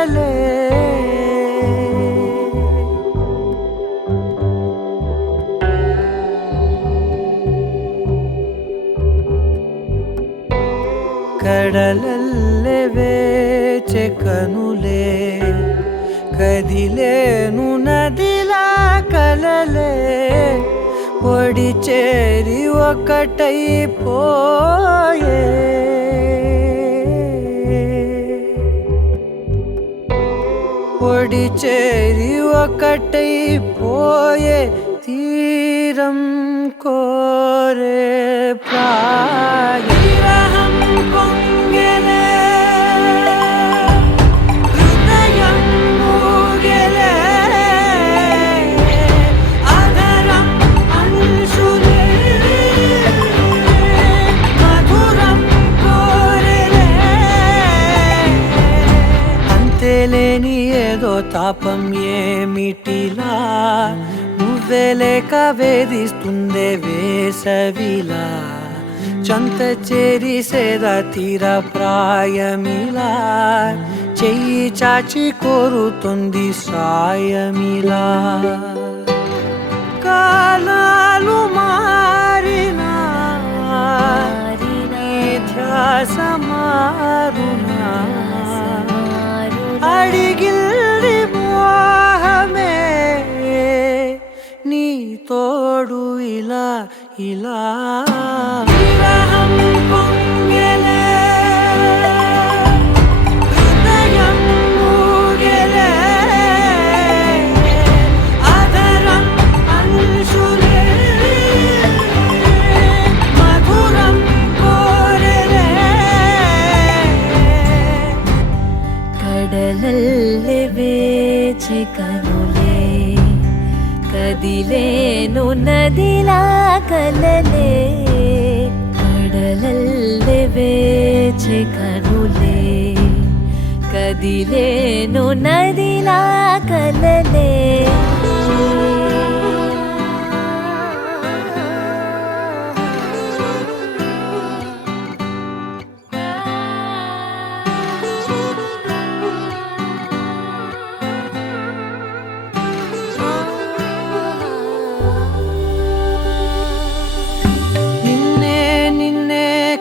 కలలే కడలల్లె వేచె కనులే కదిలేను నదిలా కలలే ఒడి చేరి ఒకటైపోయే ఒడి చేరి ఒకటైపోయే తీరం కోరే ప్రాయం పొంగెలే హృదయం మూగెలే అధరం అంశులే మధురం కోరెలే అంతేలేని ఏదో తాపం ఏమిటిలా నువ్వే లేక వేధిస్తుందే వేసవిలా చంత చేరి సేద తీర ప్రాయమిలా చెయ్యి చాచి కోరుతుంది సాయమిలా కాలాలు మారినా నీ ధ్యాస మారునా అడిగిల్ది మోహమే నీ తోడు ఇలా ఇలా విరహం పొంగెలే హృదయం మూగెలే అధరం అంశులే మధురం కోరెలే కడలల్లె వేచె కనులే కదిలేను నదిలా కలలే కడలల్లె వేచె కనులే కదిలేను నదిలా కలలే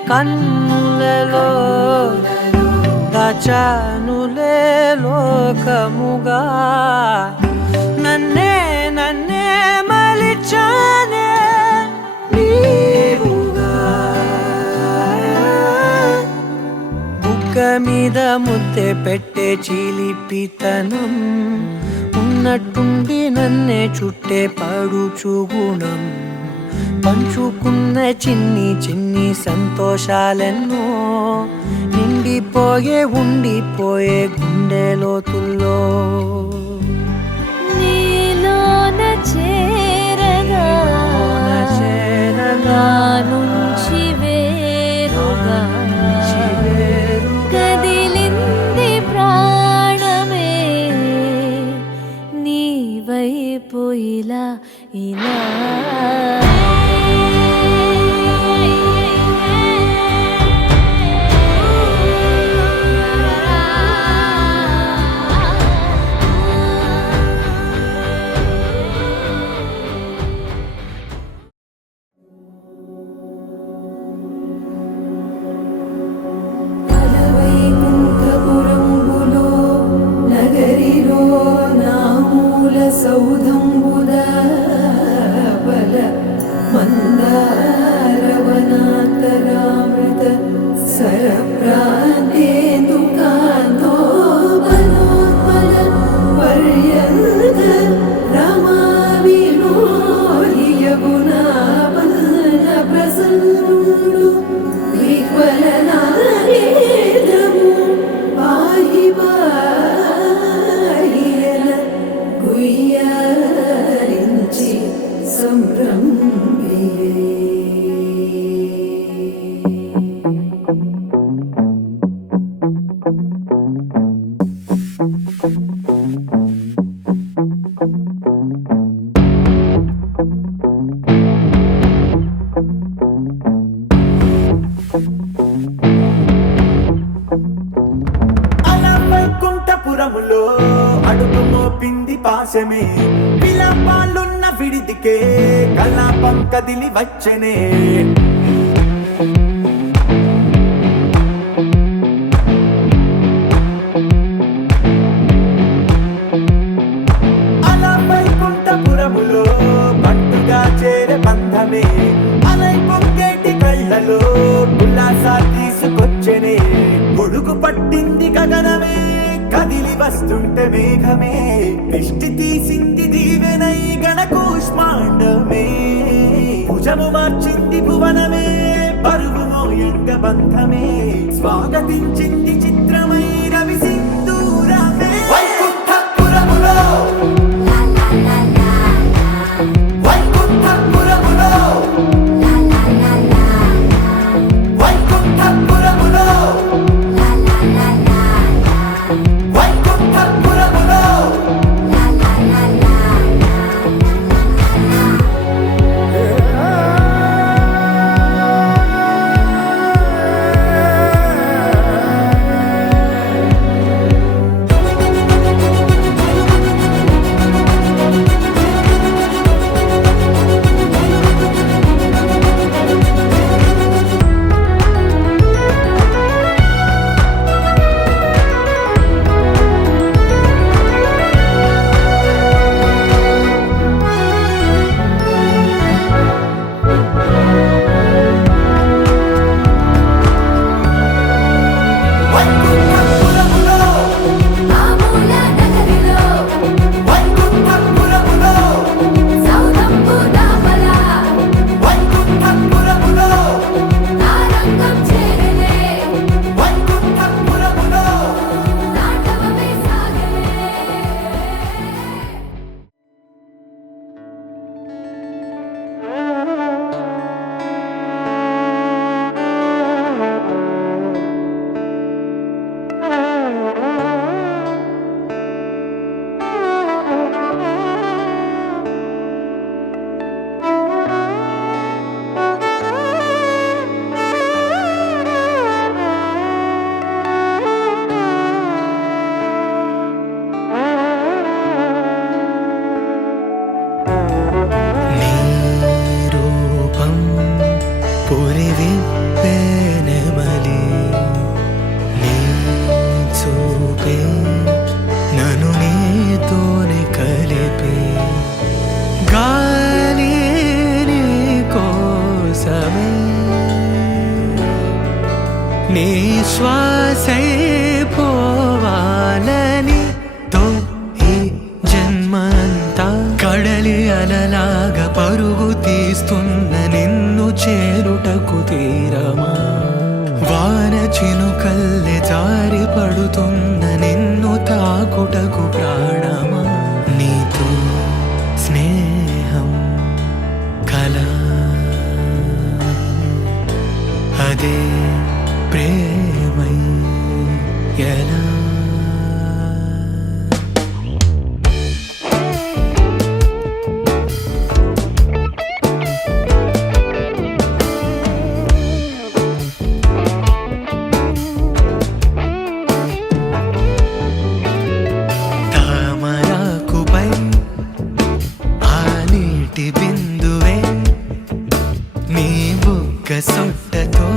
కన్నులలో దాచానులే లోకముగా నన్నే నన్నే మలిచానే నీవుగా బుగ్గ మీద ముద్దె పెట్టే చిలిపితనం ఉన్నట్టుండి నన్నే చుట్టే పడుచు గుణం పంచుకున్న చిన్ని చిన్ని సంతోషాలెన్నో నిండిపోయే ఉండిపోయే గుండె లోతుల్లో నీలోన చేరగా నుంచి వేరుగా కదిలింది ప్రాణమే నీ వైపు ఇలా ఇలా సౌధంబుద బల మందారవనాతరామృత సరప్రాంతేందు కాంతో బలోత్పల పర్యంత రమా వినోదియగుణా పన్న ప్రసన్నుడు విహ్వలనారేంద్రము పాహి గుయ్యారించి సంభ్రమే అలా వైకుంఠ పురములో అడుగు మోపింది పాశమే విలాపాలున్న విడిదికే కలాపం కదిలి వచ్చనే అలా వైకుంఠపురములో పట్టుగా చేరే బంధమే అలై పొంగేటి కళ్ళలో ఉల్లాసా తీసుకొచ్చనే గొడుగు పట్టింది గగనమే కదిలి వస్తుంటే మేఘమే దృష్టి తీసింది దీవెనై గణకూష్మాండమే భుజము మార్చింది భువనమే పరువు మోయంగ బంధమే స్వాగతించింది చిత్రమై రవి సింధూరమే వైకుంఠపురములో వైకుంఠపురములో వైకుంఠపురములో వైకుంఠపురములో శ్వాసై పోవాలని తో ఈ జన్మంతా కడలి అలలాగా పరుగు తీస్తున్న నిన్ను చేరుటకు తీరమా వాన చినుకల్లె జారి పడుతున్న నిన్ను తాకుటకు ప్రాణమా నీతో స్నేహం కలా అదే ప్రేమై ఎలా తామరాకుపై ఆ నీటి బిందువే నీ బుగ్గ సొట్టతో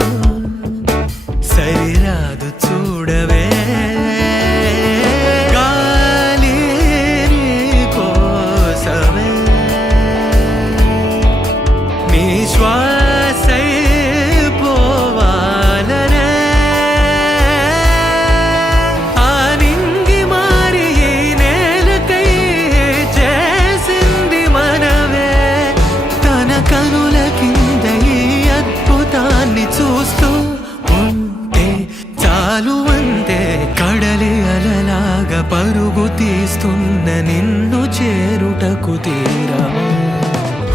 సరిరాదు చూడవే గాలి నీ కోసమే నీ శ్వాసై పోవాలనే ఆ నింగి మారి ఈ నేలకై చేసింది మనవే తన కనుల కింద ఈ అద్భుతాన్ని చూస్తూ చాలు అంతే కడలి అలలాగా పరుగు తీస్తున్న నిన్ను చేరుటకు తీరమా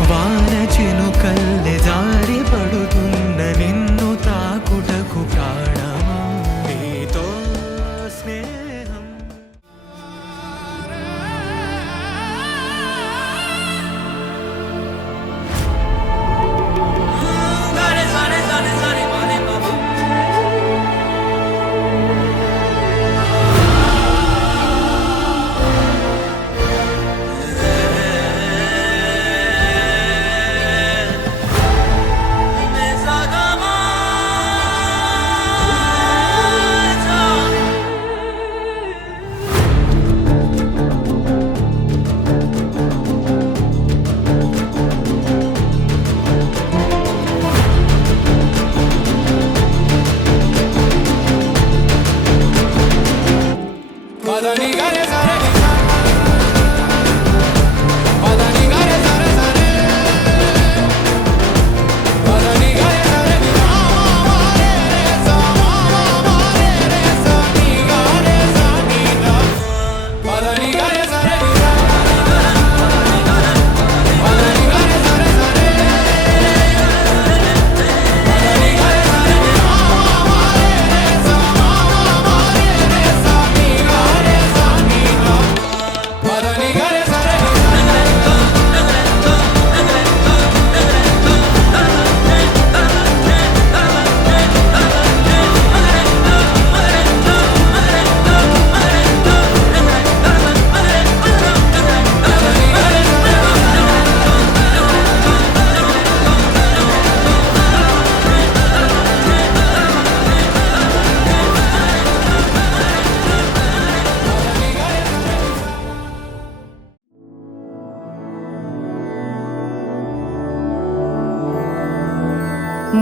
వాన చినుకల్లె జారి పడుతున్న నిన్ను తాకుటకు ప్రాణమా నీతో స్నేహం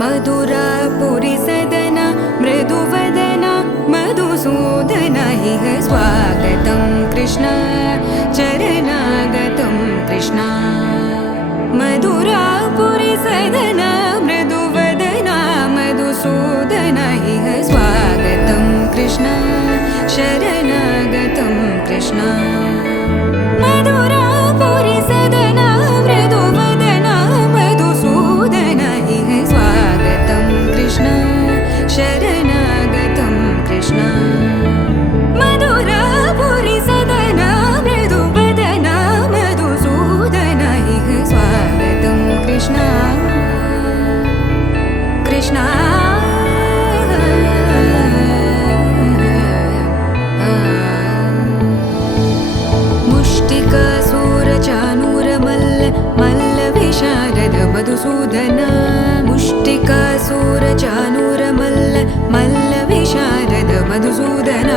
मधुरापुरी सदन मृदुवदन मधुसूदन इह स्वागतं कृष्ण चरणागतं कृष्ण मधुरापुरी सदन मृदुवदन मधुसूदन इह स्वागतं कृष्ण शरणागतं कृष्ण मधुरापुरी सदन मृदुवदन मधुसूदन इह स्वागतं कृष्ण शरणागतं कृष्ण मधुरापुरी सदन मृदुवदन मधुसूदन इह स्वागतं कृष्ण कृष्ण मधुसूदन मुष्टिकासूरचानूरमल्ल मल्लविशारद मधुसूदन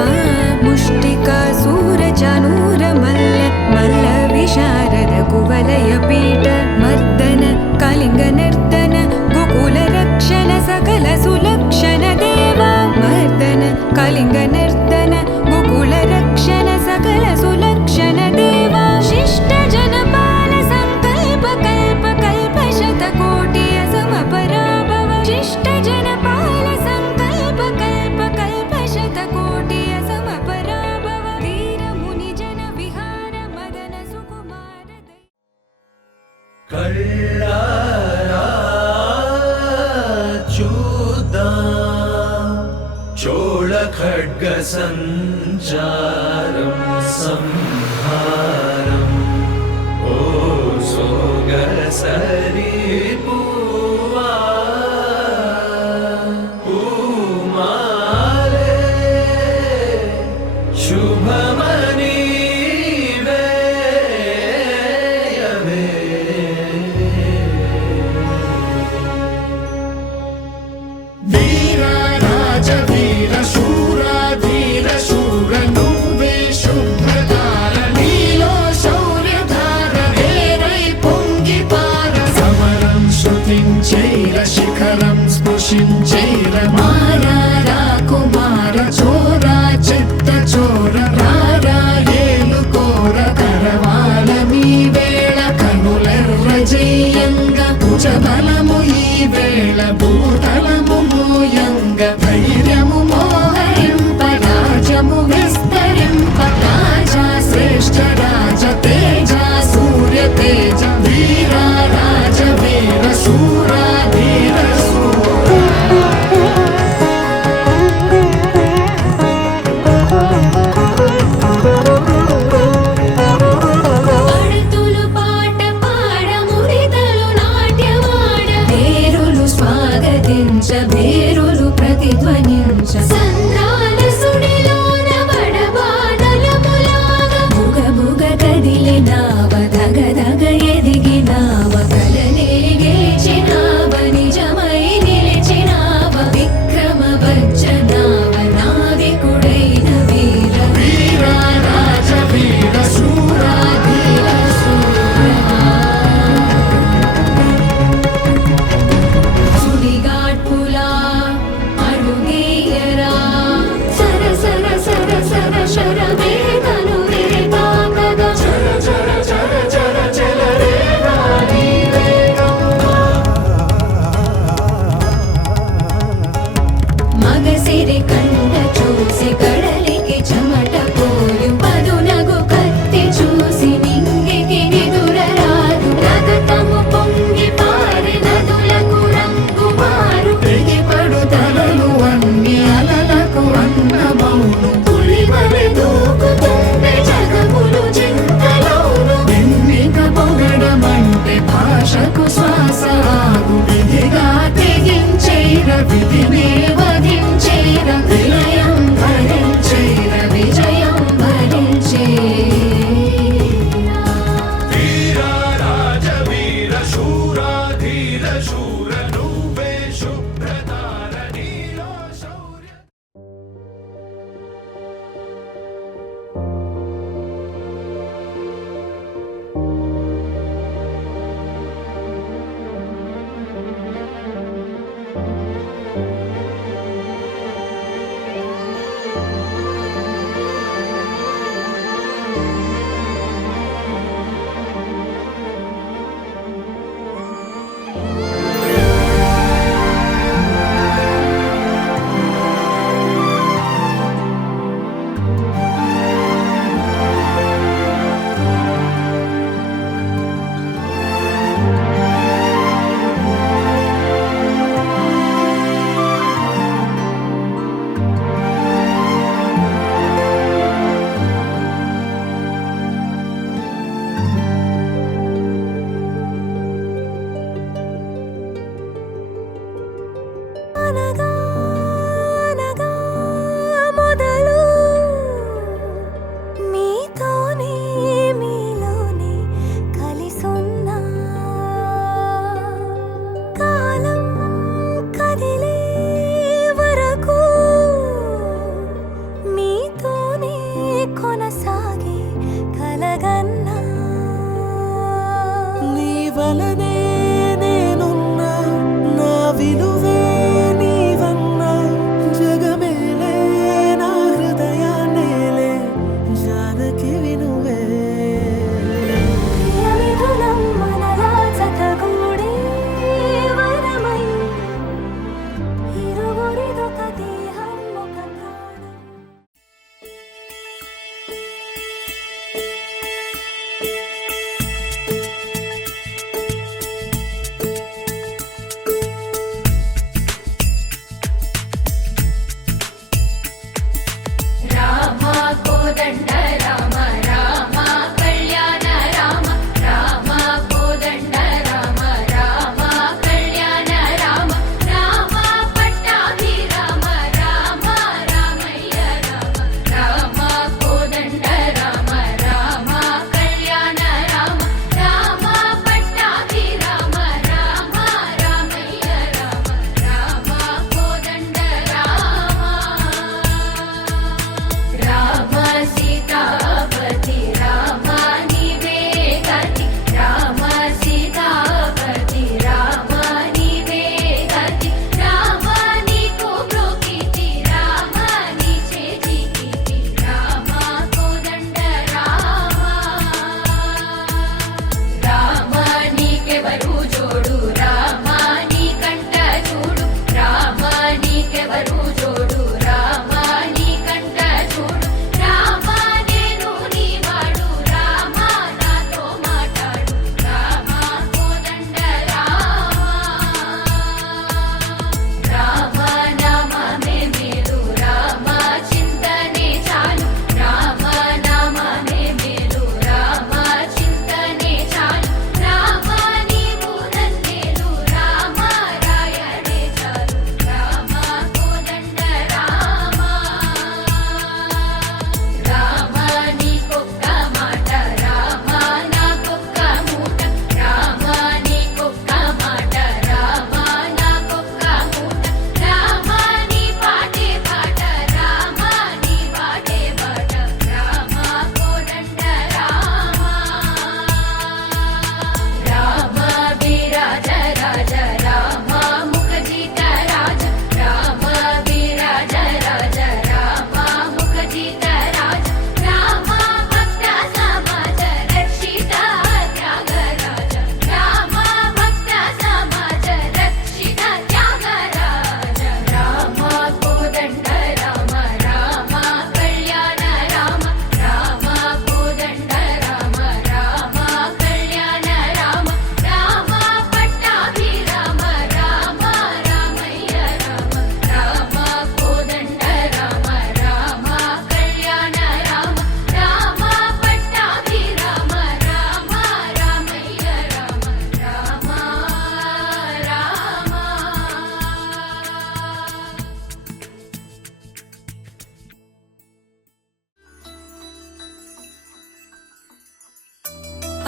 मुष्टिकासूरचानूरमल्ल मल्लविशारद कुवलयपीठ मर्दन कलिङ्गनर्दन गोकुलरक्षण सकल सुलक्षण देवा मर्दन कलिङ्गनर्दन गोकुलरक्षण सकल सुलक्षण देवा शिष्ट जनपाल संकल्प कल्प कल्प शतकोटि असमपराभव शिष्ट जनपाल संकल्प कल्प कल्प शतकोटि असमपराभव वीर मुनि जन विहार मदन सुकुमार कल्लारा చూద్దాం చోళ ఖడ్గ సంచారం సంహారం ఓ సోగసరి పూవా పూమాలే శుభమని వేయవే వీర రాజ వీర శూర ధీర శూర నువ్వే శుభ్రధార నీలో శౌర్యధార హేరై పొంగి పార సమరం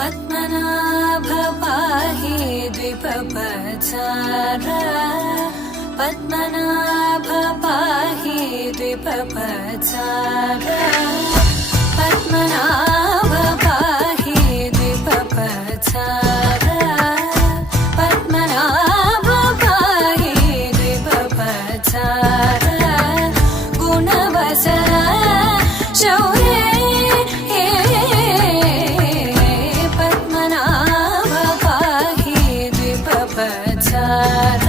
पद्मनाभ पाहि द्विपपचार पद्मनाभ पाहि द्विपपचार पद्मनाभ पाहि द्विपपचार पद्मनाभ पाहि द्विपपचार गुणवसर शौर्ये पद्मनाभ पाहि द्विपपचार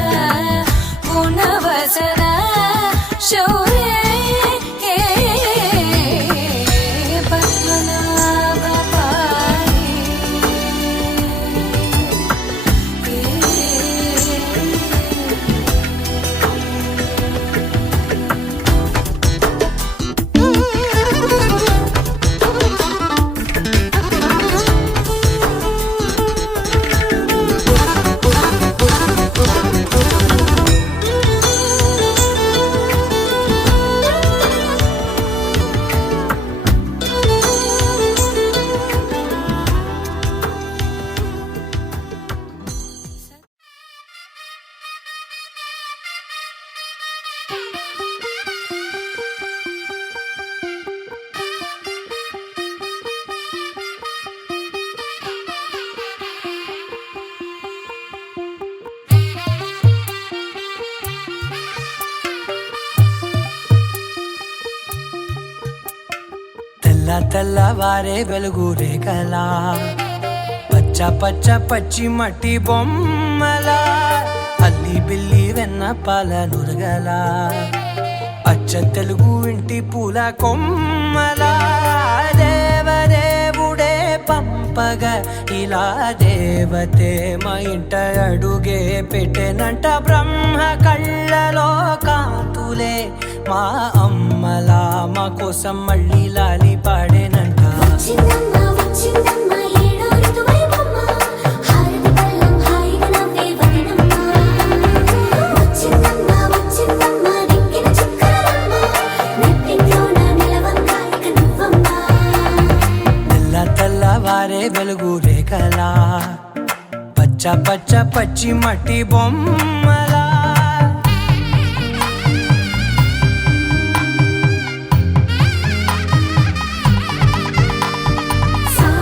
गुणवसर शौर्ये पद्मनाभ पाहि తెల్లవారే వెలుగు రేఖలా పచ్చ పచ్చ పచ్చి మట్టి బొమ్మలా అల్లి బిల్లి వెన్న పాల నురగలా అచ్చ తెలుగు ఇంటి పూల కొమ్మలా దేవదేవుడే పంపగ ఇలా దేవతే మా ఇంట అడుగే పెట్టెనంట బ్రహ్మ కళ్ళలో కాంతులే మా అమ్మలా మా కోసం మళ్ళీ లాలి పాడేనంట వచ్చిందమ్మ వచ్చిందమ్మ ఏడో ఋతువైవమ్మ హారతి పళ్ళం హాయిగా నవ్వే వదినమ్మ వచ్చిందమ్మ వచ్చిందమ్మ దిక్కిన చుక్కలమ్మ నెట్టింట్లోన నిలవంగా ఇక నువ్వమ్మ తెల్లవారే వెలుగు రేఖలా పచ్చ పచ్చ పచ్చి మట్టి బొమ్మలా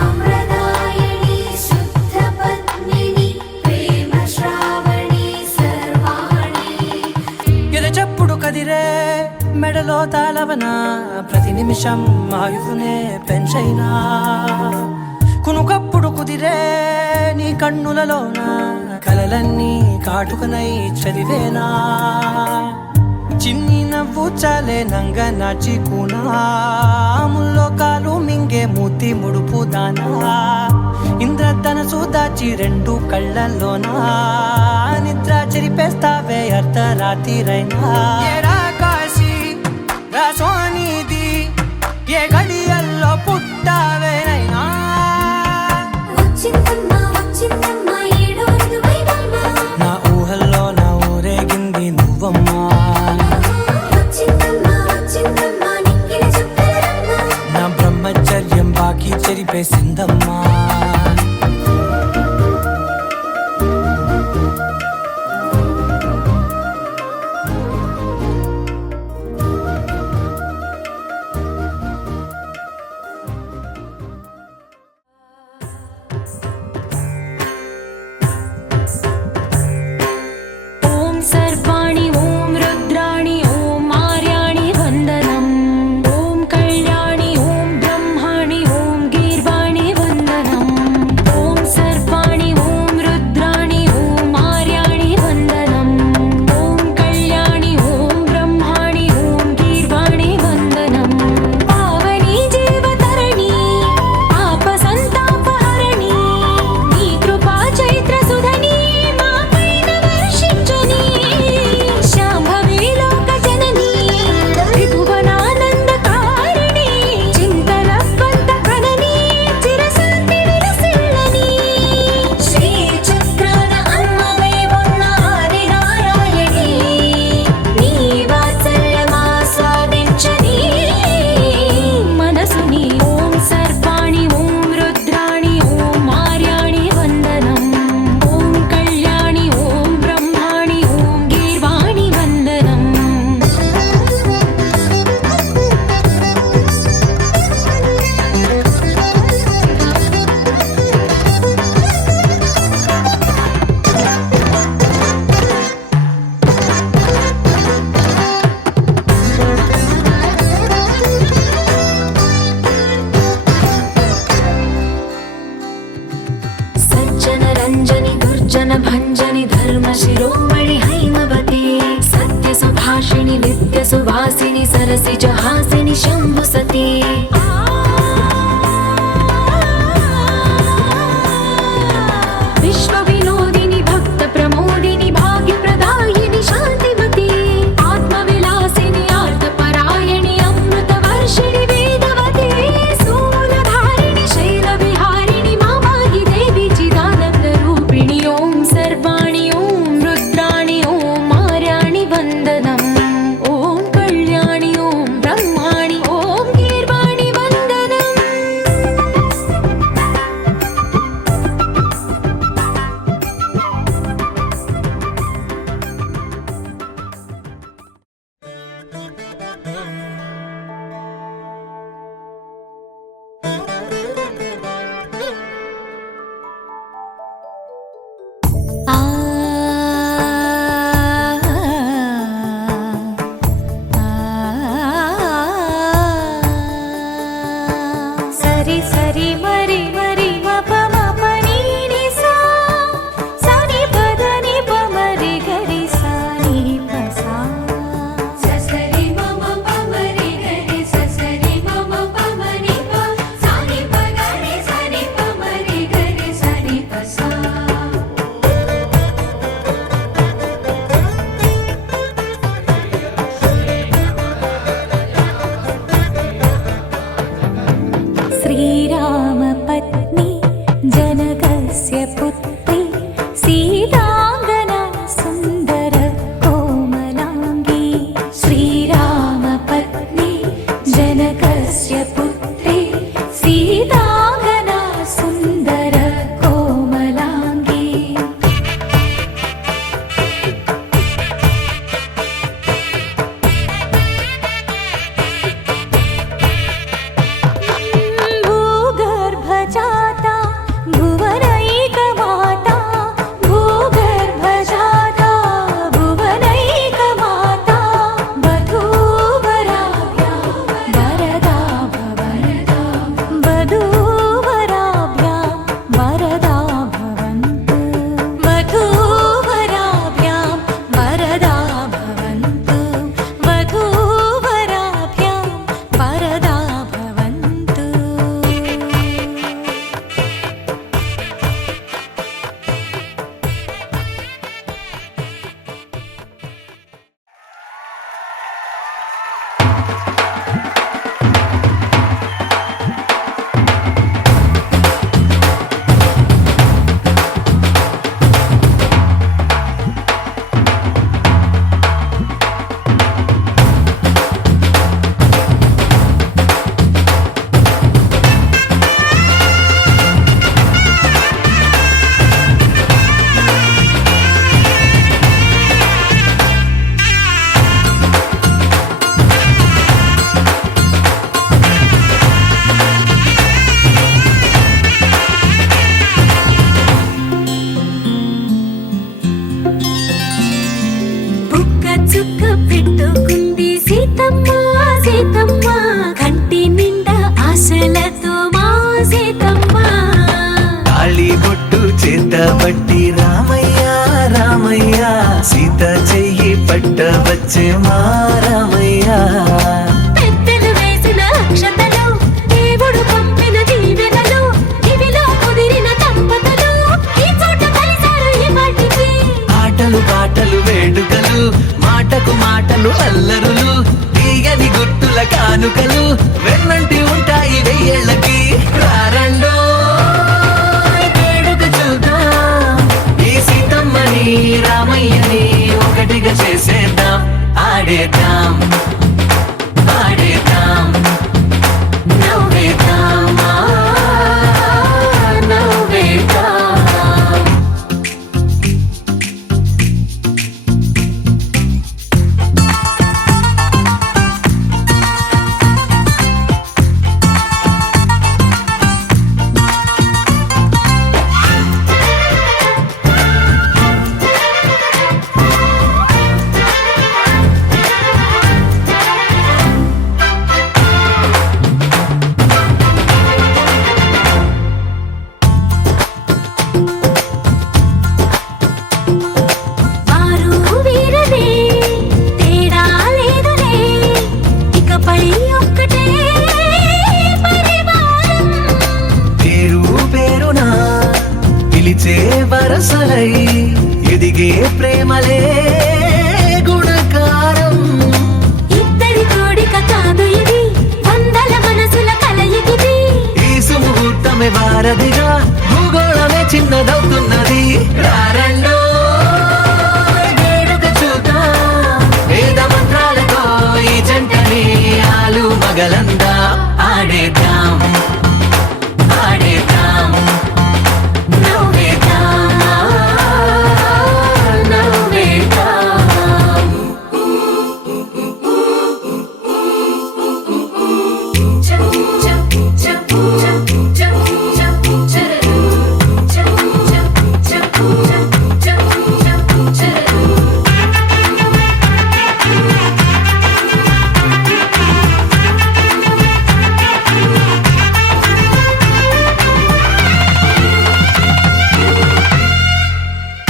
సాంప్రదాయని శుద్ధ పద్మిని ప్రేమ శ్రావణి సర్వాణి ఎరచప్పుడు కదిరే మెడలో తాళవన ప్రతి నిమిషం ఆయుధునే పెంచైనా కునుకప్పుడు కుదిరే నీ కన్నులలోన కలలన్నీ కాటుకనై చదివేనా చిన్ని నవ్వు చాలే నంగ నాచి కూనాముల్లో కాలు మింగే మూతి ముడుపు దానా ఇంద్రధనసు దాచి రెండు కళ్ళల్లోనా నిద్ర చెరిపేస్తావే అర్ధరాత్రిరైనా ఏరా కాశీ రాసోనిది ఏ గడియల్లో పుట్టావేనైనా వచ్చిందమ్మ వచ్చిందమ్మ ఏడో ఋతువైవమ్మ నా ఊహల్లో నా ఊరేగింది నువ్వమ్మా వచ్చిందమ్మ వచ్చిందమ్మ నిక్కిన చుక్కలమ్మ నా బ్రహ్మచర్యం బాకీ చెరిపేసిందమ్మా ॐ सर्वाणि ॐ रुद्राणि ॐ आर्याणि वन्दनम् ॐ कल्याणि ॐ ब्रह्माणि ॐ गीर्वाणि वन्दनम् भञ्जन भञ्जनि धर्म शिरोमणि हैमवती सत्य सुभाषिणि नित्य सुवासिनि सरसि जहासिनि शम्भु सती विश्व विनोदिनि भक्त प्रमोदिनि भाग्य प्रदायिनि शान्तिमती आत्मविलासिनि आर्तपरायणि अमृत वर्षिणि वेदवती सूलधारिणि शैलविहारिणि मामाहि देवी चिदानन्द रूपिणि ॐ सर्वाणि ॐ रुद्राणि ॐ मार्याणि वन्दनम् ॐ कल्याणि ॐ ब्रह्माणि ॐ गीर्वाणि वन्दनम् సరి సరి మరి మరి మప మప నీ ని సా సని పద ని ప మరి గరి సా ని ప సా ససరి మమ పమరి గరి ససరి మమ పమరి ప సాని పగరి సని పమరి గరి సని పసా श्रीराम पत्नी जनकस्य पुत्री सीतांगना सुंदर कोमलांगी श्रीराम पत्नी जनकस्य पुत्री सीतांगना सुंदर कोमलांगी भूगर्भजाता भुवनैकमाता भूगर्भजाता भुवनैकमाता वधूवराभ्यां वरदा भवन्तु वधूवराभ्यां वरदा भवन्तु वधूवराभ्यां वरदा भवन्तु वधूवराभ्यां वरदा भवन्तु బుక్క చుక్క పెట్టుకుంది సీతమ్మ సీతమ్మ కంటి నిండా ఆశలతో మా సీతమ్మ తాళి బొట్టు చేతబట్టి రామయ్య రామయ్య సీత చెయ్యి పట్ట వచ్చే మా రామయ్య పెద్దలు వేసిన అక్షతలు దేవుడు పంపిన దీవెనలు ఇవిలో కుదిరిన దంపతులు ఈ చోట కలిసారు ఈ వాటికి ఆటలు పాటలు వేడుకలు మాటకు మాటలు అల్లరులు తీయని గుర్తుల కానుకలు వెన్నంటి ఉంటాయి వెయ్యేళ్ళకి రారండో వేడుక చూద్దాం ఈ సీతమ్మని రామయ్యని ఒకటిగా చేసేద్దాం ఆడేద్దాం మొదలై ఎదిగే ప్రేమలే గుణకారం. ఇద్దరి కోడిక కాదు ఇది, వందల మనసుల కలయికిది. ఈ సుముహూర్తమే వారధిగా భూగోళమే చిన్నదవుతున్నది. రారండో వేడుక చూద్దాం, వేద మంత్రాలతో ఈ జంటని ఆలు మగలందా ఆడేద్దాం ఆడేద్దాం నవ్వేద్దాం నవ్వేద్దాం.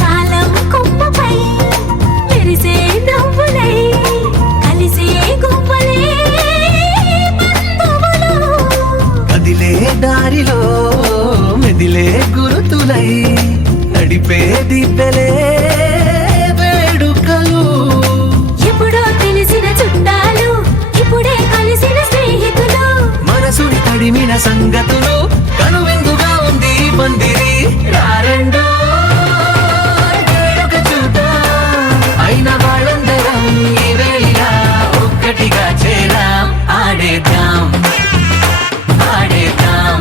కాలం కొమ్మపై మెరిసే నవ్వులై కలిసే గుంపలే బంధువులు. కదిలే దారిలో మెదిలే గురుతులై నడిపే దిబ్బెలే వేడుకలు. ఎప్పుడో తెలిసిన చుట్టాలు, ఇప్పుడే కలిసిన స్నేహితులు. మనసుని తడిమిన సంగతులు కనువిందుగా ఉంది ఈ పందిరి. రారండో వేడుక చూద్దాం, అయిన వాళ్ళందరం ఈ వేళ ఒక్కటిగా చేరాం. ఆడేద్దాం ఆడేద్దాం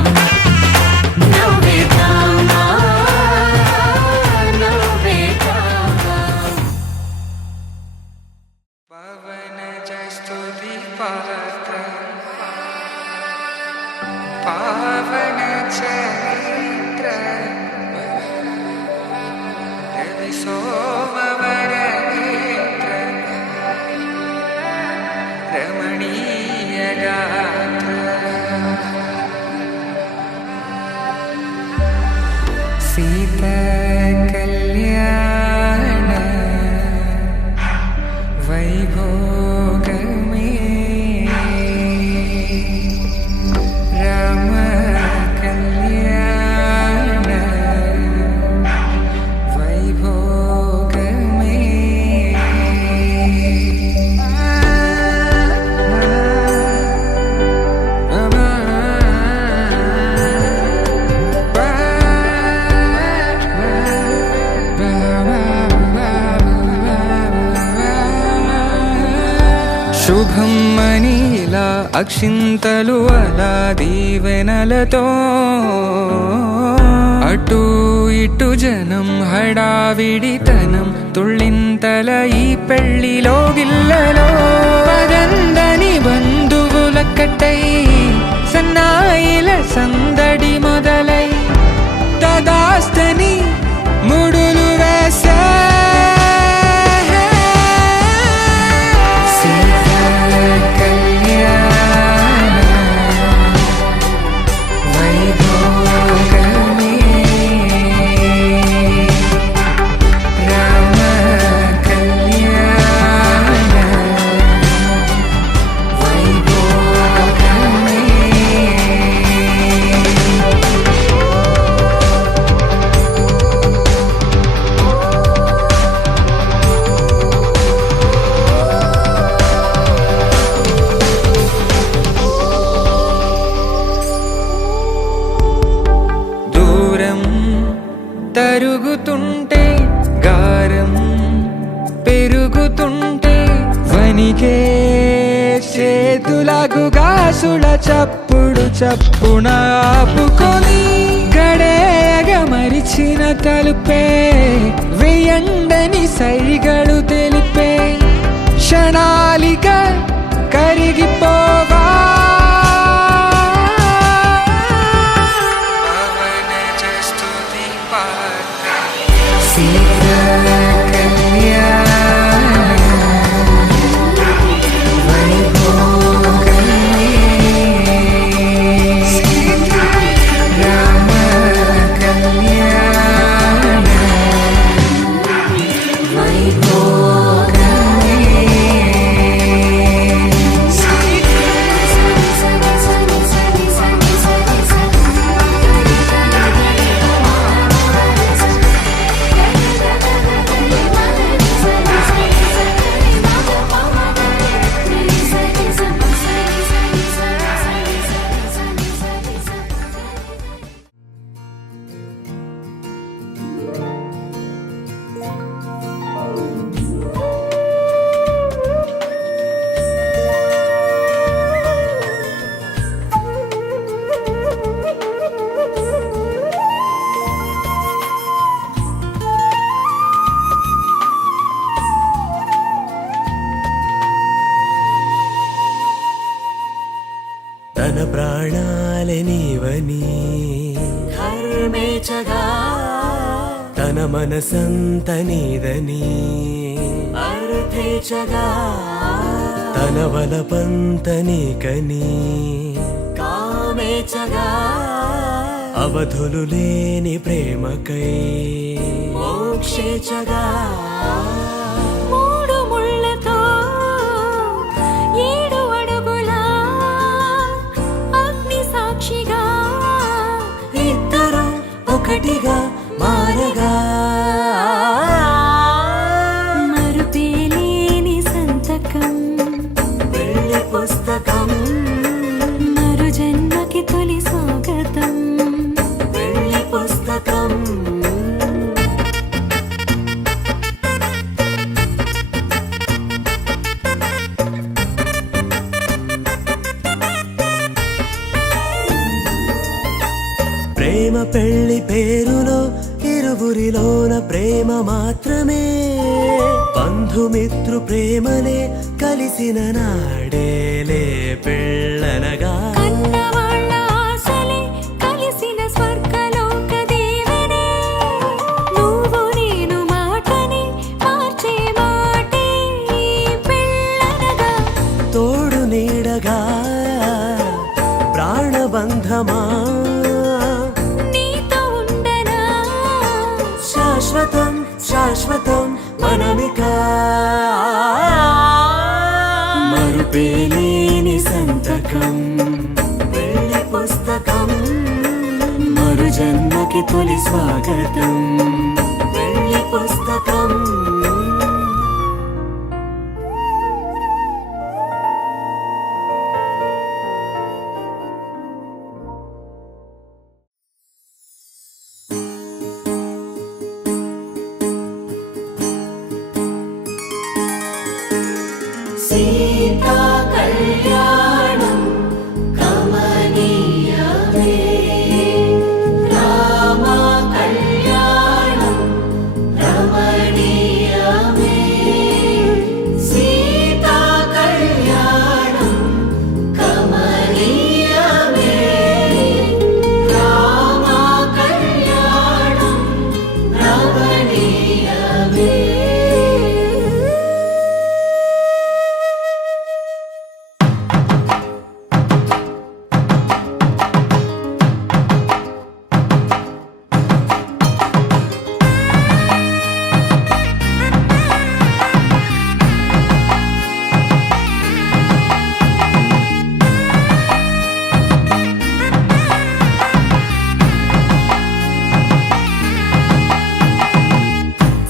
నవ్వేద్దాం నవ్వేద్దాం. పవనజస్తుతి పాత్ర పావన చరిత్ర రవి సోమవర నేత్ర రమణీయ గాత్ర సీత కళ్యాణ వైభోగమే రామ కళ్యాణ వైభోగమే. శుభం మనీలా అక్షింతలు అలా దీవెనలతో అటు ఇటు జనం హడావిడితనం తుళ్ళింతల ఈ పెళ్లిలో గిల్లలో పదందని బంధువుల కట్టై సన్నాయిల సందడి మొదలై తదాస్తని ముడులు వేసే తరుగుతుంటే గారం పెరుగుతుంటే వనికే చేతులకు గాసుల చప్పుడు చప్పున ఆపుకొని గడేగ మరిచిన తలుపే వేయండని సైగలు తెలిపే క్షణాలిక కరిగిపోవా కాలే నీవని ధర్మేచగా తన మనసంత నీదని అర్థేచగా తన వలపంత నీకని కామేచగా అవధులు లేని ప్రేమకై మోక్షేచగా మూడు ముళ్ళతో 7 అడుగుల అగ్ని సాక్షిగా ఇద్దరు ఒకటిగా మారగా మరుపేలేని సంతకం వెళ్ళి పుస్తకం మరు జన్మకి తొలి స్వాగతం వెళ్ళి పుస్తకం ప్రేమ పెళ్లి పేరులో ఇరువురిలోన ప్రేమ మాత్రమే బంధుమిత్రు ప్రేమలే కలిసిన నాడేలే పెళ్ళనగా కన్నవాళ్ళ ఆశలే కలిసిన స్వర్గలోక దీవెనే నువ్వు నేను మాటని మార్చే మాటే పెళ్ళనగా తోడు నీడగా ప్రాణబంధమా నీతో ఉండనా శాశ్వతం శాశ్వతం మనమిక మరుపేలేని సంతకం వెళ్ళి పుస్తకం మరు జన్మకి తొలి స్వాగతం వెళ్ళి పుస్తకం సీతా కళ్యాణం కమనీయమే రామ కళ్యాణం రమణీయమే సీతా కళ్యాణం కమనీయమే రామ కళ్యాణం రమణీయమే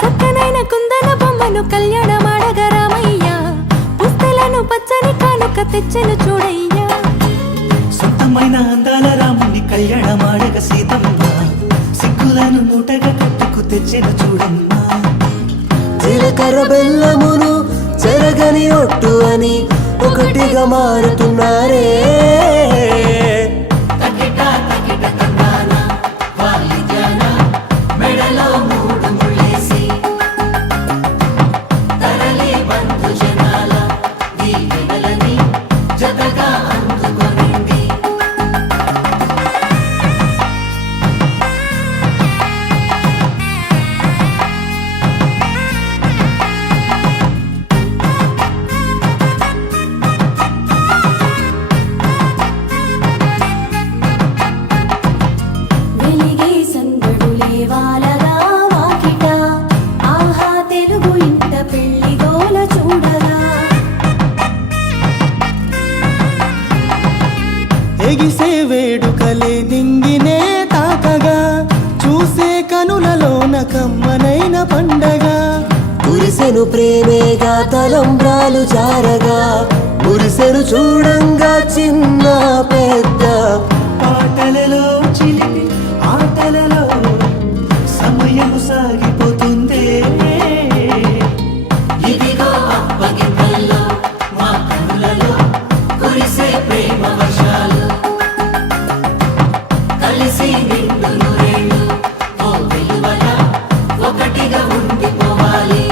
చక్కనైన కుందన బొమ్మను కళ్యాణమాడగ రామయ్య పుస్తలను పచ్చని కానుక తెచ్చెను చూడయ్యా సొంతమైన అందాల రాముని కళ్యాణమాడగ సీతమ్మ సిగ్గులను మూటగా కట్టుకు తెచ్చిన చూడమ్మా జీలకర్ర బెల్లమును చెరగని ఒట్టు అని ఒకటిగా మారుతున్నారే మెడలో 3 ముళ్ళేసి తరలి బంధు జనాల దీవెనలని జతగా అందుకొనింది వెలిగే సందడులే వాలగా వాకిట ఆహా తెలుగు ఇంట పెళ్లి గోల చూడగా ఎగిసే వేడుకలే నింగినే తాకగా చూసే కనులలోన కమ్మనైన పండగ కురిసెను ప్రేమేగా తలంబ్రాలు జారగా మురిసెను చూడంగా చిన్న పెద్ద పాటలలో చిలిపి ఆటలలో సమయము సాగిపోతుందే ఇదిగో అప్పగింతల్లో మా కనులలో కురిసే ప్రేమ వర్షాలు కలిసి నిండు నూరేళ్ళు ఓ వెలువల ఒకటిగా ఉండిపోవాలి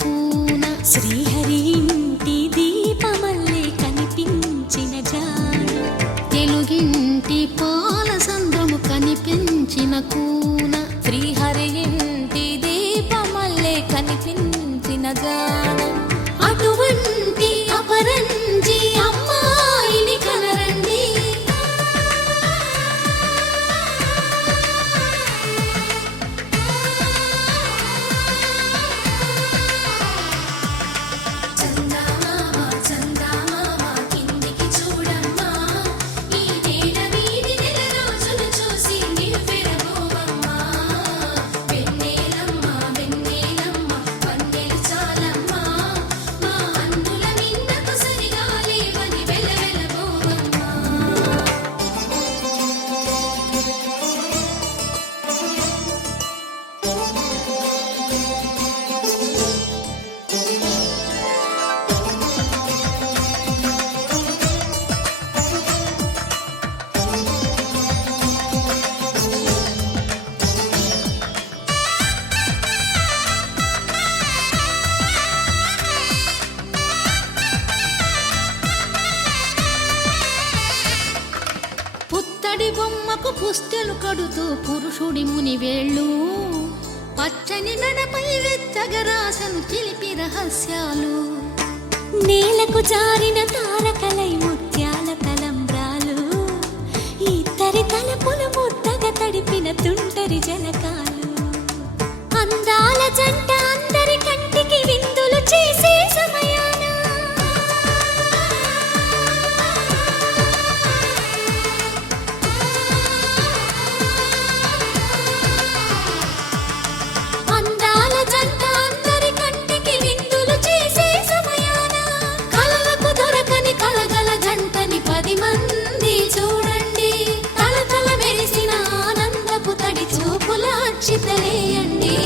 కూన శ్రీహరి ఇంటి దీపమల్లే కనిపించిన జాన తెలుగింటి పాల సంద్రము కనిపించిన కూన శ్రీహరి ఇంటి దీపమల్లే కనిపించిన జాన అటువంటి అపరంజి అమ్మాయిని కనరండి పుత్తడి బొమ్మకు పుస్తెలు కడుతూ పురుషుడి ముని వేళ్ళు పచ్చని నడపై వెచ్చగరాసను చిలిపి రహస్యాలు నేలకు జారిన తారకలై ముత్యాల తలంబ్రాలు ఇద్దరి తలపులు ముద్దగా తడిపిన తుంటరి జలకాలు అందాల జంట అందరి కంటికి విందులు చేసే సమయాన అందాల జంట అందరి కంటికి విందులు చేసే సమయాన కలలకు దొరకని కలగల జంటని 10 మంది చూడండి తలతల మెరిసిన ఆనందపు తడి చూపుల అక్షితలేయండి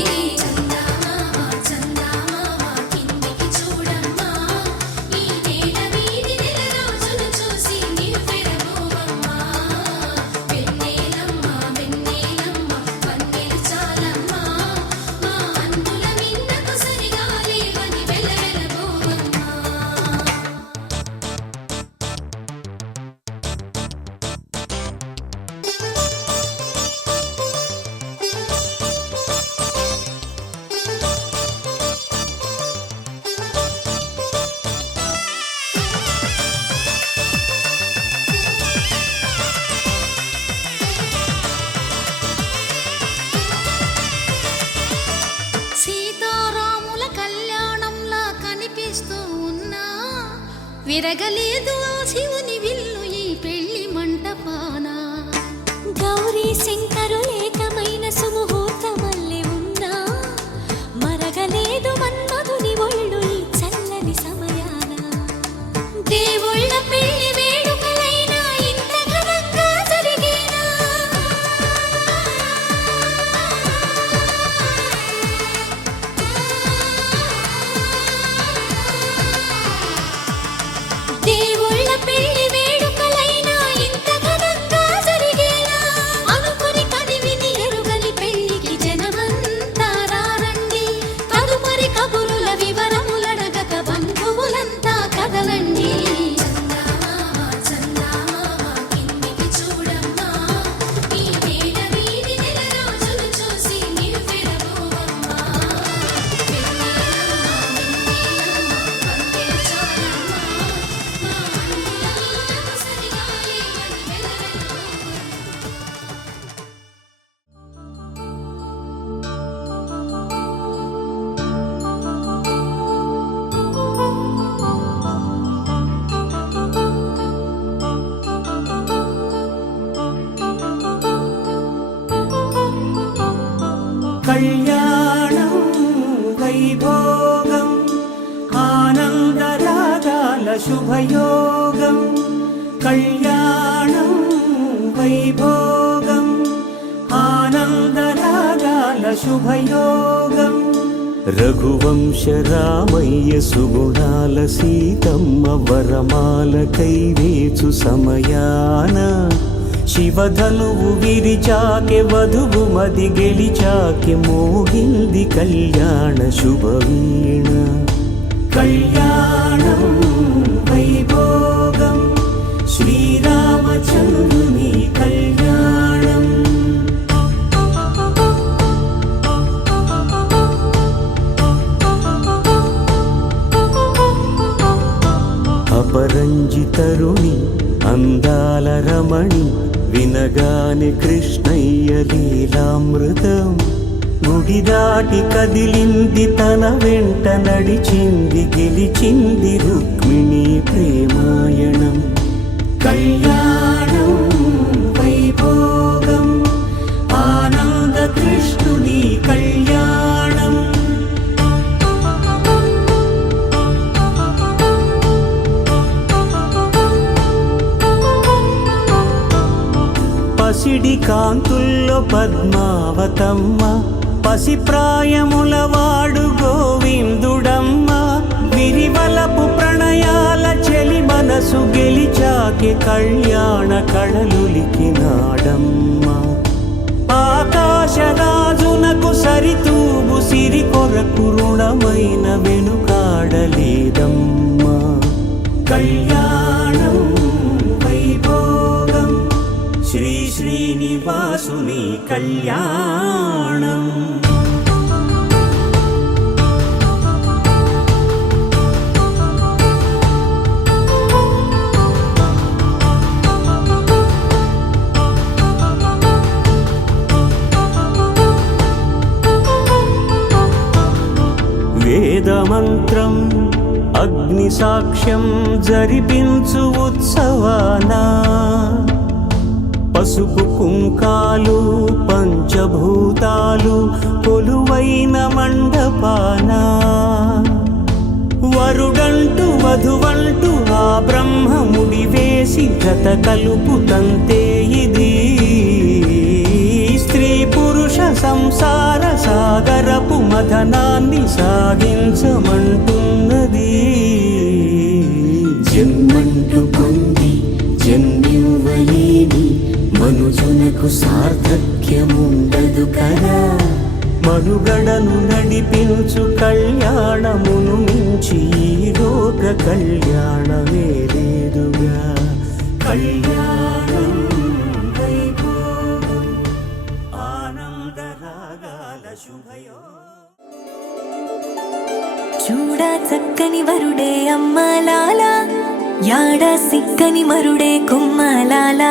సీతారాముల కళ్యాణంలా కనిపిస్తూ ఉన్నా విరగలేదు ఆ శివుని విల్లు ఈ పెళ్లి మంటపాన గౌరీ శంకరులేకమైన సుముహూర్తమల్లె ఉన్నా మరగలేదు మన్మధుని ఒళ్ళు ఈ చల్లని సమయాన దేవుళ్ళ పెళ్లి వేడుకలైనా ఇంత ఘనంగా జరిగేనా దేవుళ్ళ పెళ్లి వేడుకలైనా ఇంత ఘనంగా జరిగేలా అనుకుని కనివిని ఎరుగని పెళ్లికి జనమంతా రారండి తదుపరి కబురుల వివరములడగక బంధువులంతా కదలండి కిందికి చూడమ్మా ఈ వేడ వీధి నెల రోజులు చూసి నీవు విరబోవమ్మా కళ్యాణం వైభోగం ఆనందరాగాల శుభయోగం కళ్యాణం వైభోగం ఆనందరాగాల శుభయోగం రఘువంశ రామయ్య సుగుణాల సీతమ్మ వరమాల కైవేచు సమయాన శివధనువు విరిచాకె వధువు మది గెలిచాకె మోగింది కళ్యాణ శుభవీణ కళ్యాణం వైభోగం శ్రీరామచంద్రుని కళ్యాణం అపరంజి తరుణి అందాల రమణి వినగాని కృష్ణయ్య లీలామృతం గుడి దాటి కదిలింది తన వెంట నడిచింది గెలిచింది రుక్మిణి ప్రేమాయణం కళ్యాణం వైభోగం ఆనంద కృష్ణుని కళ్యాణం పసిడి కాంతుల్లో పద్మావతమ్మ పసిప్రాయముల వాడు గోవిందుడమ్మ విరివలపు ప్రణయాల చెలి మనసు గెలిచాకే కళ్యాణ కళలులికినాడమ్మ ఆకాశరాజునకు సరితూగు సిరి కొరకు రుణమైన వెనుకాడలేదమ్మా కళ్యాణం వైభోగం శ్రీ శ్రీనివాసుని కళ్యాణం వేదమంత్రం అగ్ని సాక్ష్యం జరిపించు ఉత్సవానా పసుపు కుంకాలు పంచభూతాలు కొలువైన మండపాన వరుడంటూ వధువంటూ ఆ బ్రహ్మముడి వేసి జత కలుపుతంతే ఇది స్త్రీ పురుష సంసార సాగరపు మథనాన్ని సాగించమంటున్నది జన్మంటూ పొంది జన్మివ్వలేని మనుజునకు సార్థక్యముండదు కదా మనుగడను నడిపించు కళ్యాణమును మించి ఈ లోక కళ్యాణమే లేదుగా కళ్యాణం వైభోగం ఆనందరాగాల శుభయో చూడా చక్కని వరుడే అమ్మలాల యాడ సిక్కని మరుడే కుమ్మలాల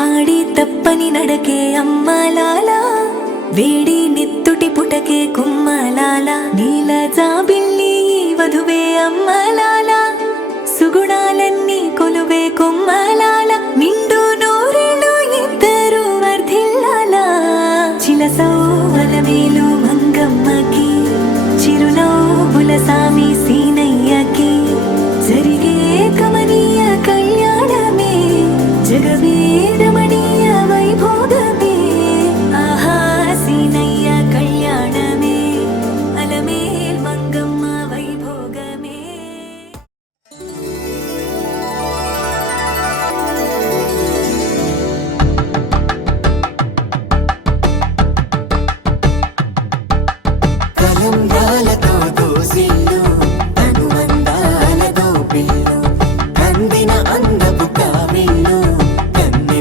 ఆడి తప్పని నడకే అమ్మలాల వేడి నెత్తుటి పుటకే కుమ్మలాల నీల జాబిల్లి వధువే అమ్మలాల సుగుణాలన్నీ కొలువే కుమ్మలాల నిండు నూరేళ్ళు ఇద్దరు వర్ధిల్లాల చిలసౌవలమేలు మంగమ్మకి చిరునవ్వుల సామి సీనయ్యకి జరిగే కమనీయ కళ్యాణమే జగమే రమణీయ వైభోగమే ఆహా సీనయ్య కళ్యాణమే అలమేల్ మంగమ్మ వైభోగమే కలంబ్రాలతో దోసిల్లు అనువందాలతో పిల్లు కందిన అందపు కావిల్లు కన్నె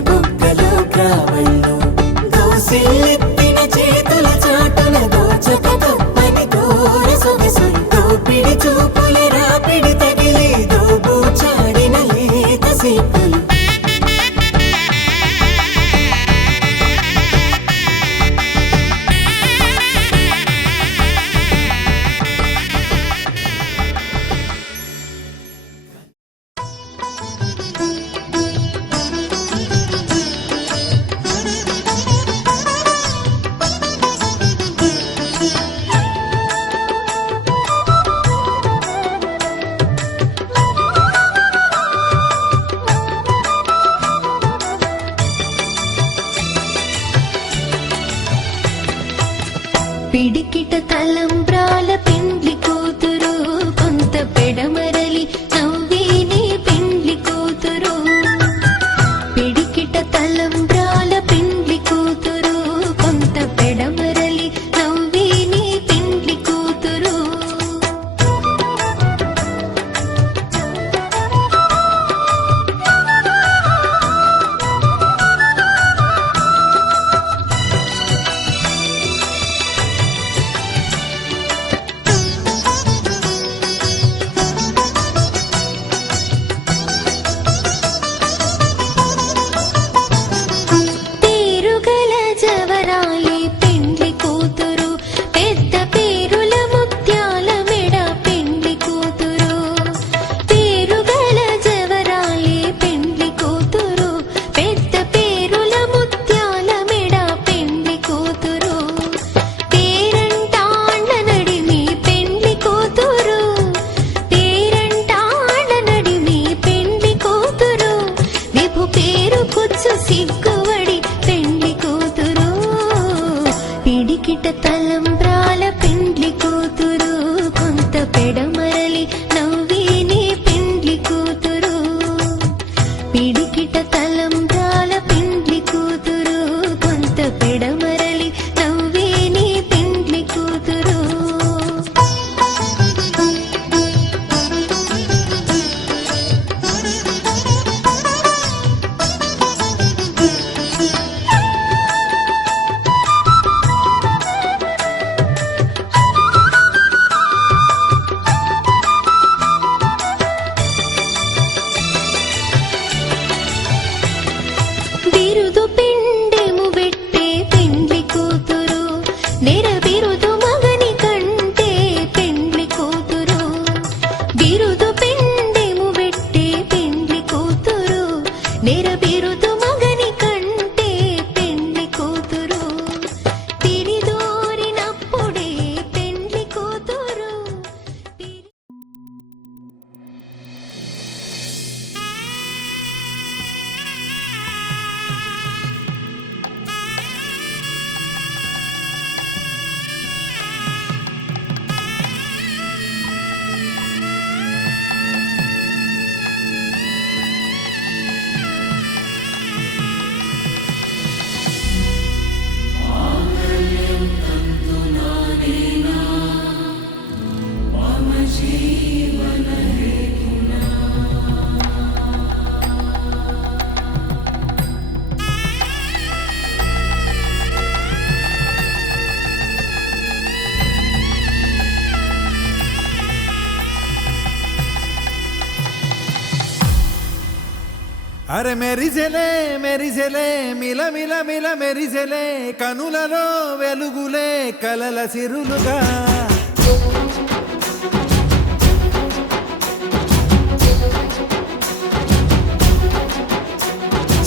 అరే మెరిసెలే మెరిసెలే మిల మిల మిల మెరిసెలే కనులలో వెలుగులే కలల సిరులుగా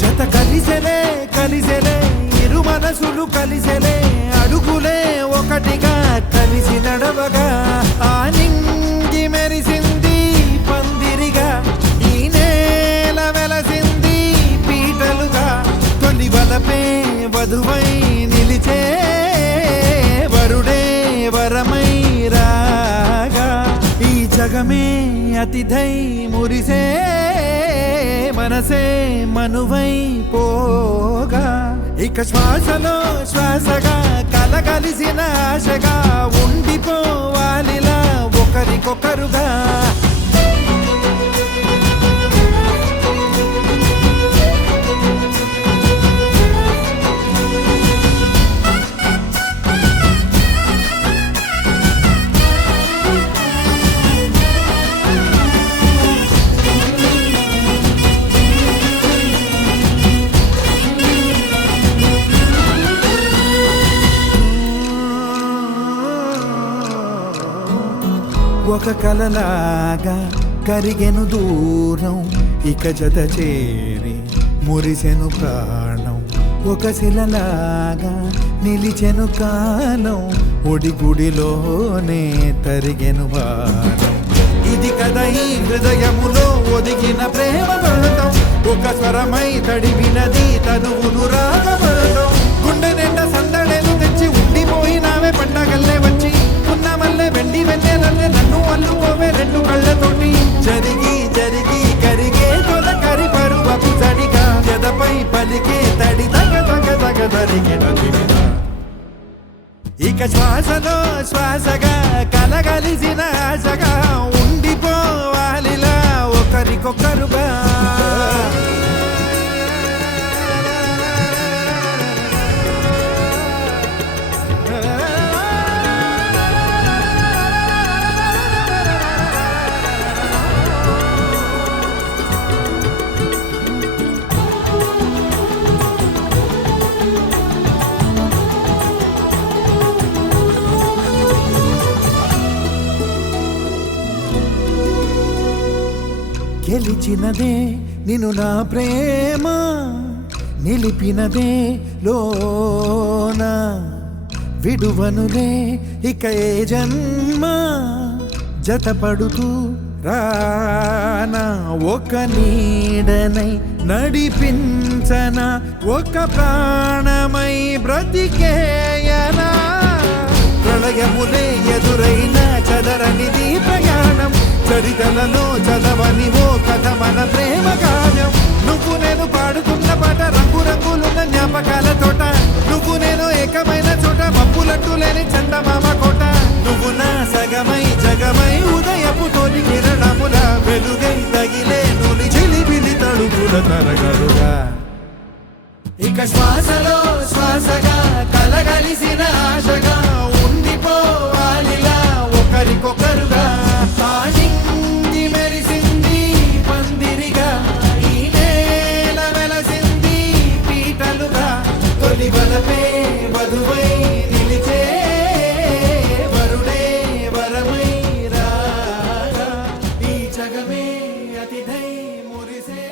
జత కలిసెలే కలిసెలే ఇరు మనసులు కలిసెలే అడుగులే ఒకటిగా కలిసి నడవగా ఆ నింగి మెరిసింది పందిరిగా ఈ నేల వెలసింది పీటలుగా తొలి వలపే వధువై నిలిచే వరుడే వరమై రాగా ఈ జగమే అతిథై మురిసే మనసే మనువై పోగా ఇక శ్వాసలో శ్వాసగా కలగలిసిన ఆశగా ఉండిపోవాలిలా ఒకరికొకరుగా ఒక కలలాగా కరిగెను దూరం ఇక జత చేరి మురిసెను ప్రాణం ఒక శిలలాగా నిలిచెను కాలం ఒడిగుడిలోనే తరిగెను వారం ఇది కదా ఈ హృదయములో ఒదిగిన ప్రేమ పడతాం ఒక స్వరమై తడివినది తనువును రాగపడతాం గుండె నిండా సందడేలు తెచ్చి ఉండిపోయినావే పండగల్లే వచ్చి ఉన్న మల్లె వెండి వెన్నెలల్లే నన్ను అల్లుకోవే రెండు కళ్ళతోటి జరిగి జరిగి కరిగే తొల కరి పరువపు చడిగా జదపై పలికే తడి తగ తగ తగ తరిగిన దివిన ఇక శ్వాసలో శ్వాసగా కలగలిసిన ఆశగా ఉండిపోవాలిలా ఒకరికొకరుగా గెలిచినదే నిన్ను నా ప్రేమ నిలిపినదే లోన విడువనులే ఇక ఏ జన్మ జతపడుతూ రానా ఒక నీడనై నడిపించన ఒక ప్రాణమై బ్రతికేయనా ప్రళయములే ఎదురైన చదరనిది ప్రయాణం చరితలలో చదవని ఓ కథ మన ప్రేమ కావ్యం నువ్వు నేను పాడుతున్న పాట రంగు రంగులున్న జ్ఞాపకాల తోట నువ్వు నేను ఏకమైన చోట మబ్బులట్టు లేని చందమామ కోట నువ్వు నా సగమై జగమై ఉదయపు తోలి కిరణముల వెలుగై తగిలే నులి చిలిబిలి తడుపుల తరగలుగా ఇక శ్వాసలో శ్వాసగా కలగలిసిన ఆశగా ఉండిపోవాలిలా ఒకరికొకరుగా నింగి మెరిసింది పందిరిగా ఈ నేల వెలసింది పీటలుగా తొలి వలపే వధువై నిలిచే వరుడే వరమై రాగా ఈ జగమే అతిథై మురిసే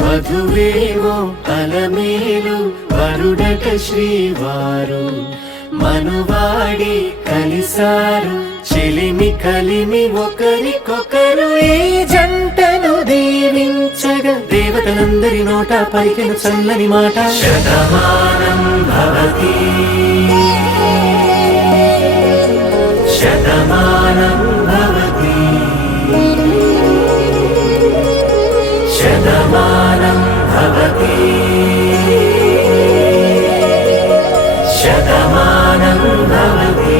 వధువేమో అలమేలు వరుడట శ్రీవారు మనువాడి కలిసారు చెలిమి కలిమి ఒకరికొకరు ఈ జంటను దీవించగా దేవతలందరి నోట పలికిన చల్లని మాట శతమానం భవతి శతమానం భవతి శతమానం భవతి శతమానం భవతి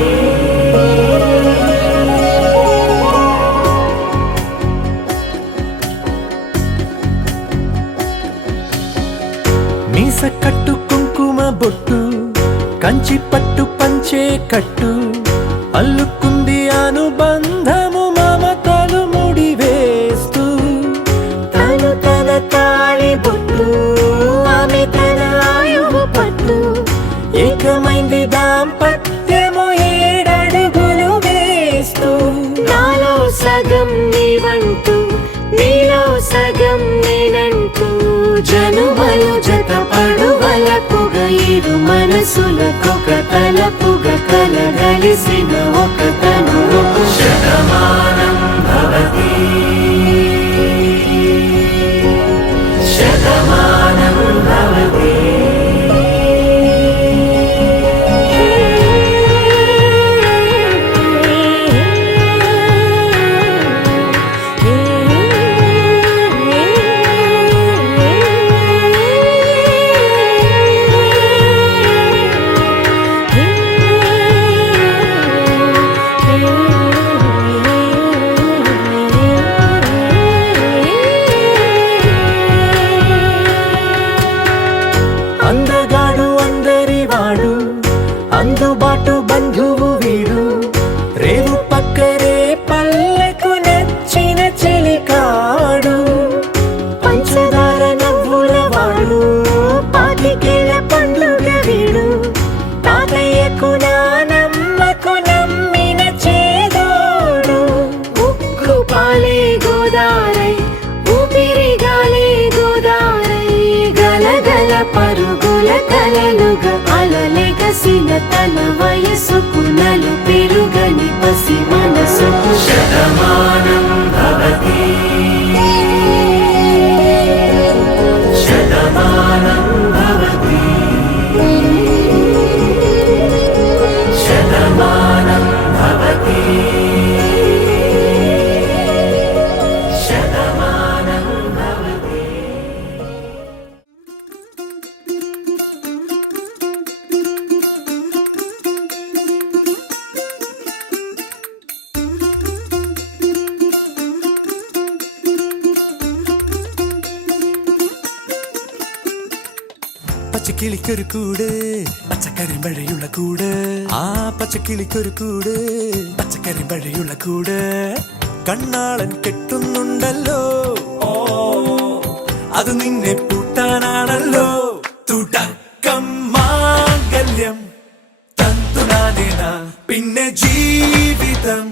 మీస కట్టు కుంకుమ బొట్టు కంచి పట్టు పంచే కట్టు అల్లుకుంది అనుబంధము మమతలు ముడివేస్తూ తను తన తాళి బొట్టు ఆమె తన ఆయువు పట్టు ఏకమైంది దాంపత్యము 7 అడుగులు వేస్తూ నాలో సగం నీవంటూ నీలో సగం నేనంటూ జనుమలు జత పడువలపుగ ఇరు మనసులకొక తలపుగ కలగలిసిన ఒక తను శతమానం భవతి శతమానం భవతి అందగాడు అందరివాడు అందుబాటు బంధువు వీడు రేవు పక్కరే పల్లెకు నచ్చిన చెలికాడు పంచదార నవ్వుల వాడు పాతికేల పండుగ వీడు తాతయ్యకు నానమ్మకు నమ్మిన చేదోడు ఉక్కు పాలే గోదారై ఊపిరి గాలే గోదారై గలగల పరుగుల కలలుగా అలలెగసిన తన వయసుకు నలు పెరుగని పసి మనసుకు శతమానం భవతి శతమానం భవతి శతమానం భవతి శతమానం భవతి പച്ചക്കിളിക്കൊരു കൂട് പച്ചക്കരിമ്പഴയുള്ള കൂട് ആ പച്ചക്കിളിക്കൊരു കൂട് പച്ചക്കരിമ്പഴയുള്ള കൂട് കണ്ണാളൻ കെട്ടുന്നുണ്ടല്ലോ അത് നിന്നെ പൂട്ടാനാണല്ലോ തുടക്കം മാംഗല്യം തന്തുനാനേന പിന്നെ ജീവിതം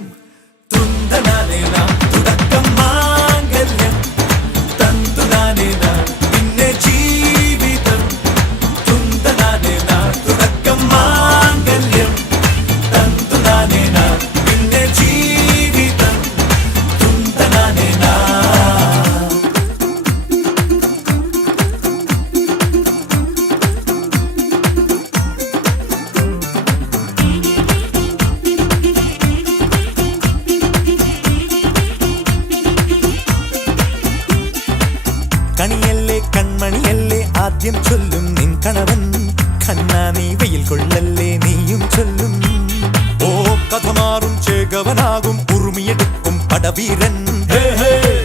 തുന്തനാനേന തുടക്കം മാംഗല്യം തന്തുനാനേന പിന്നെ ജീവിതം തുന്തനാനേന തുടക്കം മാംഗല്യം തന്തുനാനേന പിന്നെ ജീവിതം തുന്തനാനേന കണിയല്ലേ കൺമണിയല്ലേ ആദ്യം ചൊല്ലും നിൻ കണവൻ കണ്ണാ നീ വെയിൽ കൊള്ളല്ലേ നീയും ചൊല്ലും ഓ കഥ മാറും ചേകവനാകും ഉറുമിയെടുക്കും പടവീരൻ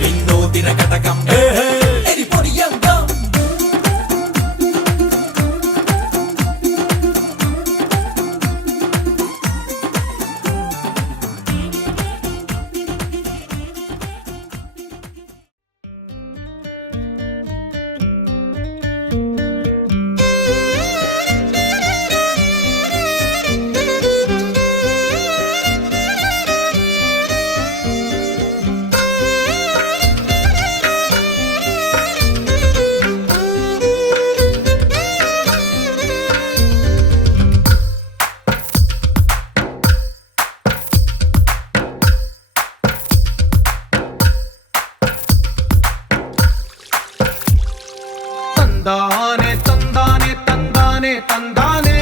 വിനോദിന കടകം എരിപൊടിയങ്കം తందానే తందానే తందానే తందానే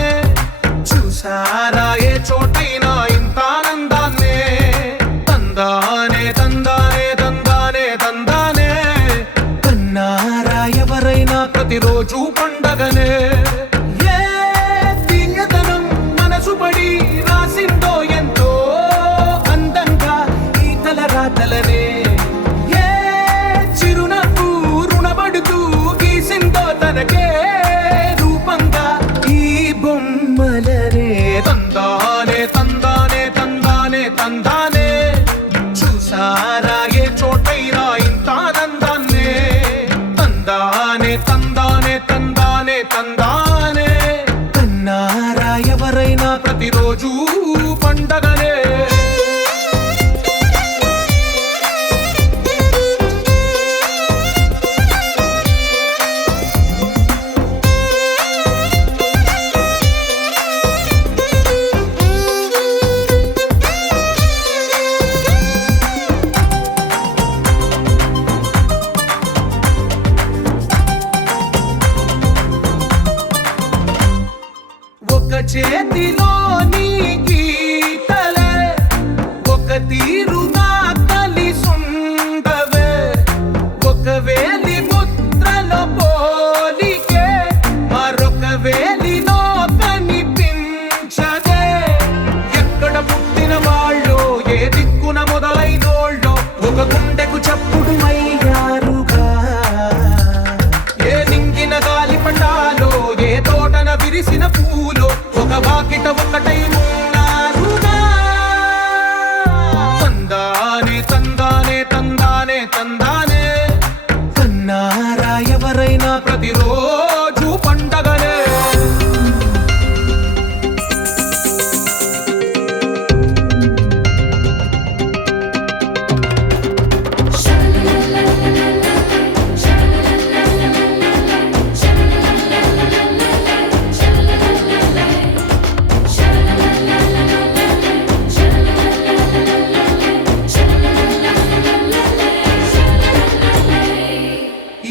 చూసారా ఏ చోటైనా ఇంత ఆనందాన్నే తందానే తందానే తందానే తందానే కన్నారా ఎవరైనా ప్రతిరోజు పండగనే ఏ దివ్యతనం మనసు పడి రాసిందో ఎంతో అందంగా ఈ తలరాతలనే ఏ చిరునవ్వు రుణపడుతూ గీసిందో తనకే తందానే తందానే తందానే తందానే కన్నారా ఎవరైనా ప్రతిరోజు పండగనే ఒక చేతిలో నీ గీతలే ఒక తీరుగా కలిసుండవే ఒక వేలి ముద్రలో పోలికే మరొక వేలిలో కనిపించదే ఎక్కడ పుట్టిన వాళ్ళో ఏ దిక్కున మొదలైనోళ్ళో ఒక గుండెకు చప్పుడు అయ్యారుగా ఏ నింగిన గాలి పండాలో ఏ తోటన విరిసిన పూలో ఒక వాకిట ఒకటై ఉన్నారుగా తందానే తందానే తందానే తందానే కన్నారా ఎవరైనా ప్రతిరోజు పండగనే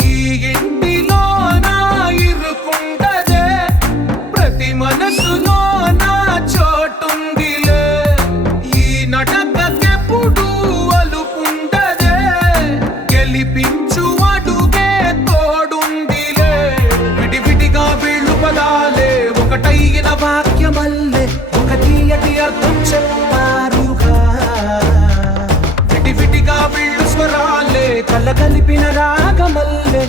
ఈ ఇంటిలో నా ఇరుకుండదే ప్రతి మనసులో నా చోటుందిలే ఈ నటకెప్పుడు అలుపుండదే గెలిపించు అడుగే తోడుందిలే విడివిడిగా వీళ్ళు పదాలే ఒకటైన వాక్యమల్లే ఒక తీయటి అర్థం చెప్పారుగా విడివిడిగా వీళ్ళు స్వరాలే కలగలిపిన రాగమల్లే